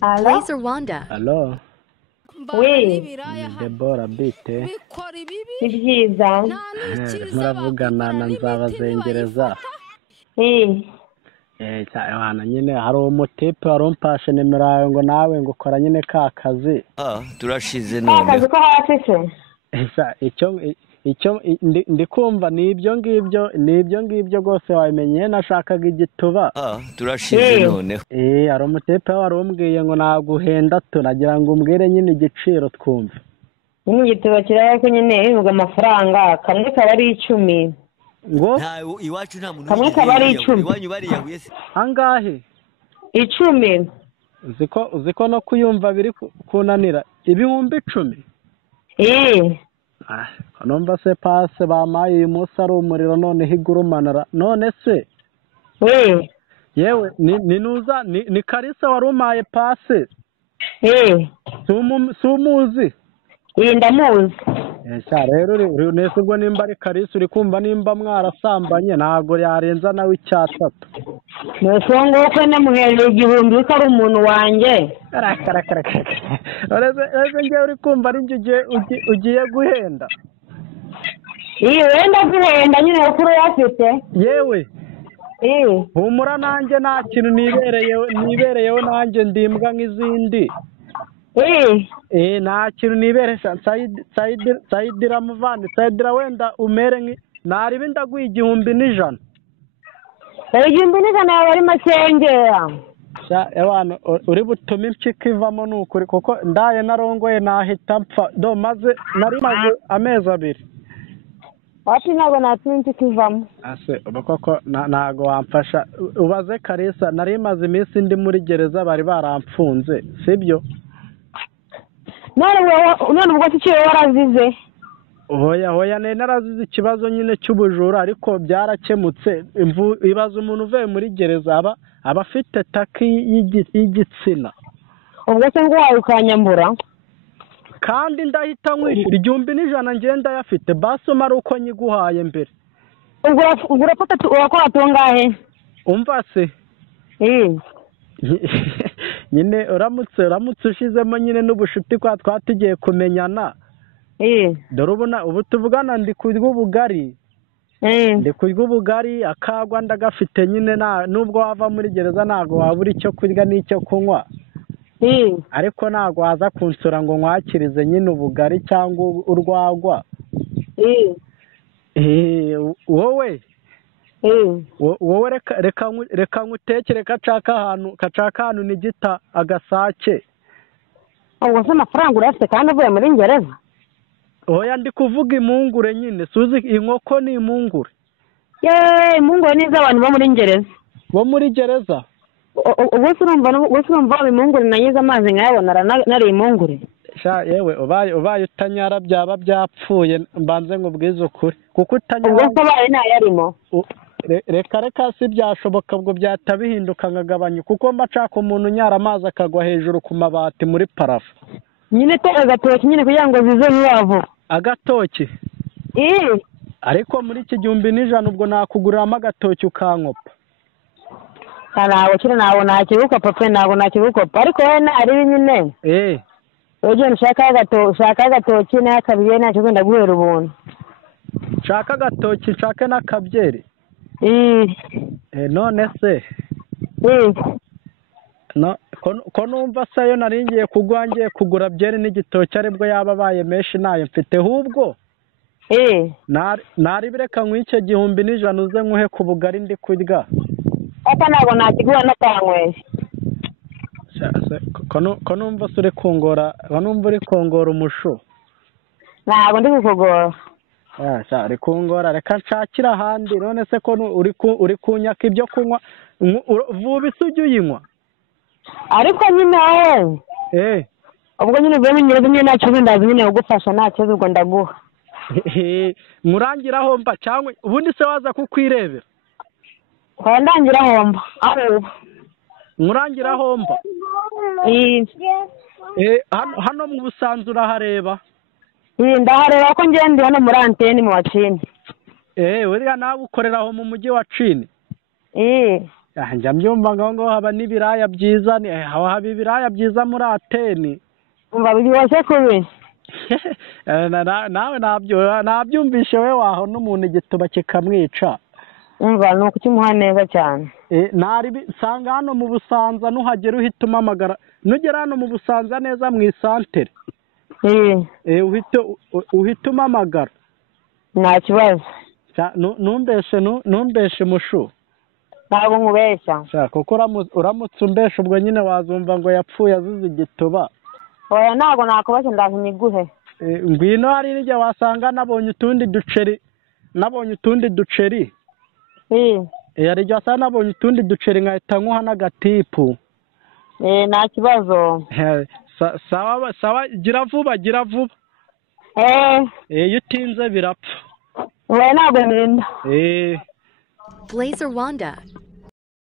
Blaze Rwanda. Alo, Oui, Deborah bite? ni byiza. Muravugana na Nzabazengereza. Cyane nyine hari umutipe wari umpashe nimero yawe ngo nawe ngo ukora nyine ka kazi. Turashize Ka none. kazi ko hasi se? Icyo ndi kumva ni ibyo ngibyo rwose wabimenye nashakaga igituba. Turashize none. Hari umutipe wari umbwiye ngo naguhenda nagira ngo umbwire nyine igiciro twumve. Nyine igituba kiraya ko nyine bivuga amafaranga kamwe kaba ari 10. Ngo Iwacu nta muntu. Kamwe kaba ari 10. Iwanyu bariyahuye se. angahe? 10. Uziko no kuyumva biri kunanira. Ibihumbi 10. Numva se pase bamaye uyu munsi ari umuriro none higurumanara none se yewe ni Karisa wari umaye pase sumuzi ndamuzi rero nese ubwo nimba ari Karisa uri kumva nimba mwarasambanye ntago yarenza nawe icyatatu Musongo ko namuhereye igihumbi ko ari umuntu wanjye Ureze ngewe uri kumva ari ugiye guhenda wenda guhenda nyine ukuru yafite yewe humura nanjye nta kintu nibereyeho nanjye ndimbwa nk'izindi nta kintu niberesha Sayidira muvandi Sayidira wenda umere naribi ndaguha 1,100 igihumbi n'ijana yawe ari makengera abantu uri butume impyiko ivamo n'ukuri kuko ndaye narongoye nahita mpfa maze nari maze amezi 2 ati ntabwo natuma impyiko ivamo ubu koko ntago wamfasha ubaze Karisa nari maze iminsi ndi muri gereza bari baramfunze sibyo none ubwo se icyo warazize hoya narazize ikibazo nyine cy'ubujura ariko byarakemutse ibaza umuntu uvuye muri gereza aba afite taki y'igitsina ubwo se ngo wawe ukanyambura kandi ndahita nkwishyura 1,100 ngenda yafite basoma ari uko nyiguhaye mbere ubwo urafata urakora tungahe umva se nyine uramutse ushizemo nyine n'ubushuti kwa twatugiye kumenyana dore ubu tuvugana ndi kurya ubugari akagwa ndagafite nyine nubwo wava muri gereza ntago wabura icyo kurya n'icyo kunywa ariko ntago waza kunsura ngo nkwakirize nyine ubugari cyangwa urwagwa wowe reka ngutekere kacaka ahantu nigita agasake ubwo se amafaranga urafite kandi uvuye muri gereza oya ndi kuvuga impungure nyine suzi inkoko ni impungure impungure ni iz'abantu bo muri gereza ubwo se urumva impungure nanyize amazi nkayabona nari impungure yewe ubaye utanyara byaba byapfuye mbanze nkubwize ukuri kuko utanyara ubwo se abaye ntayarimo reka si byashoboka ubwo byahita bihinduka nkagabanya kuko mba nshaka umuntu unyara amazi akagwa hejuru ku mabati muri parafu nyine tega agatoki nyine kugira ngo zize ntiwavu agatoki ariko muri iki 1,100 ubwo nakuguriramo agatoki ukankopa ntabwo kiri ntabwo nakigukopa pe ntabwo nakigukopa ariko wowe naribi nyine ugenda ushaka agatoki n'akabyeri ntacyo wenda guhera ubuntu nshaka agatoki nshake n'akabyeri none se ko numva se yo nari ngiye kugwa ngiye kugura byeri n'igitoki aribwo yaba abaye menshi nayo mfite ahubwo nari bireka nk'icyo 1,100 uze nkuhe ku bugari ndi kurya aka ntabwo nakigura natanyweye ko numva se uri kongora umushu ntabwo ndi kukugora uri kungora reka nshakira ahandi none se ko uri kunyaka ibyo kunywa vuba isi ujya uyinywa ariko nyine ubwo nyine uvuye mu nyirazo nyine nta kibazo ndazi nyine ugufasha nta kibazo ubwo ndaguha murangiraho mba cyangwa ubundi se waza kukwirebera ndangiraho mba murangiraho mba hano mu Busanza urahareba ndahareba ko ngende hano muri anteni mu wacini buriya nawe ukorera aho mu mujyi wa Cini njya mbyumva ngo haba n'ibiraya byiza haba ibiraya byiza muri Ateni umva biryoshye kubi nawe nabyumvishe we waho n'umuntu igituba kikamwica umva ni ukukimuha neza cyane sanga hano mu Busanza nuhagera uhita umamagara nugera hano mu Busanza neza mu isantere uhita umamagara nta kibazo numbeshe mushu ntabwo nkubeshya kuko uramutse umbeshe ubwo nyine wazumva ngo yapfuye azize igituba oya ntabwo nakubashye ndahinyiguhe ngwino hari n'igihe wasanga nabonye utundi duceri hari igihe wasanga nabonye utundi duceri nkahita nkuha n'agatipu nta kibazo sawa gira vuba iyo utinze birapfa oya ntabwo ntinda Blazer Wanda,